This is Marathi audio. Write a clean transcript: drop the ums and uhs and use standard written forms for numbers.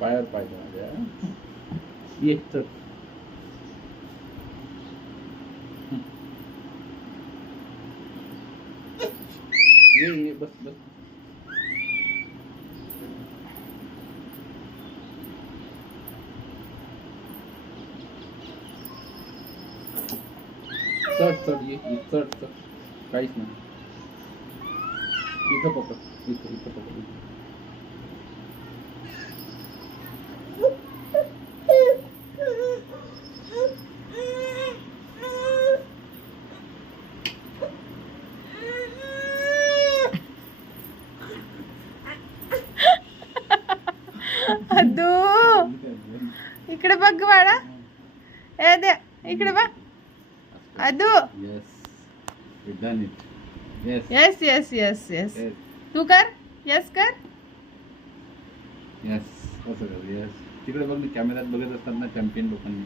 पायावर पाहिजे माझ्या. ये चल. ये बस बस. चढ चढ ये चढ चढ. काहीच नाही. इथं पकड. इथं पकड. अदू इकडे बघ बाळा. ए दे इकडे बघ अदू. You've done it. Yes. Yes yes yes yes. Yes. तू कर. यस कर. Yes. असं कर. Yes. तिकडे बघ ना, कॅमेऱ्यात बघत असतात ना चॅम्पियन लोकांनी.